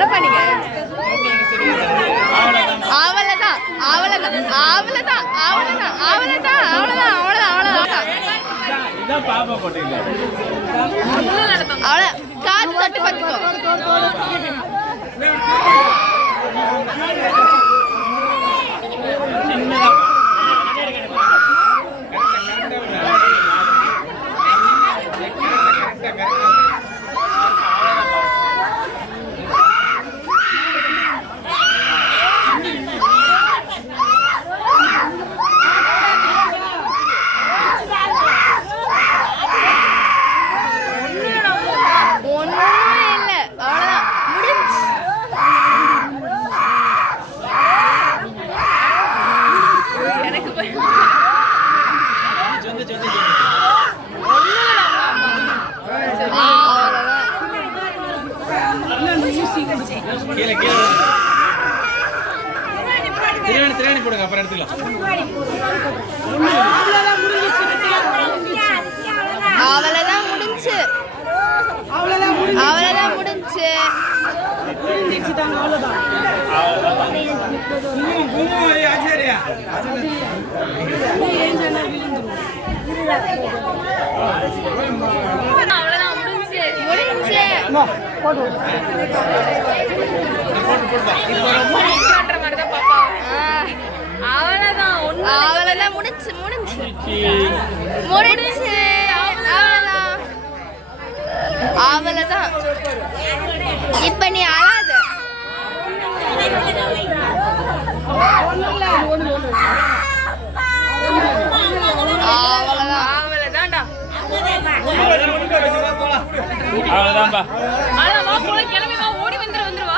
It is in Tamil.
என்ன பண்ணீங்க? அவ்வளவுதான் அவ்வளவுதான் அவ்வளவுதான் அவ்வளவுதான் அவ்வளவுதான் அவ்வளவுதான் அவ்வளவுதான் இதான் பாப்பா போட்டீங்க. அவ்வளவு காது தட்டு பத்திக்கோ. திராணி போடுங்க, அப்புறம் எடுத்துக்கலாம். அவ்வளவுதான் முடிஞ்சு அவ்வளவுதான் முடிஞ்சு அவ்வளவுதான் முடிஞ்சு முடிஞ்சு முடிஞ்சு அவ்வளவுதான் அவ்வளவுதான். இப்ப நீ அழாத. அவ்வளவுதான் அவ்வளவுதான்டா. அவ்வளவுதான்பா. கிளம்பி வா, ஓடி வந்துருவா.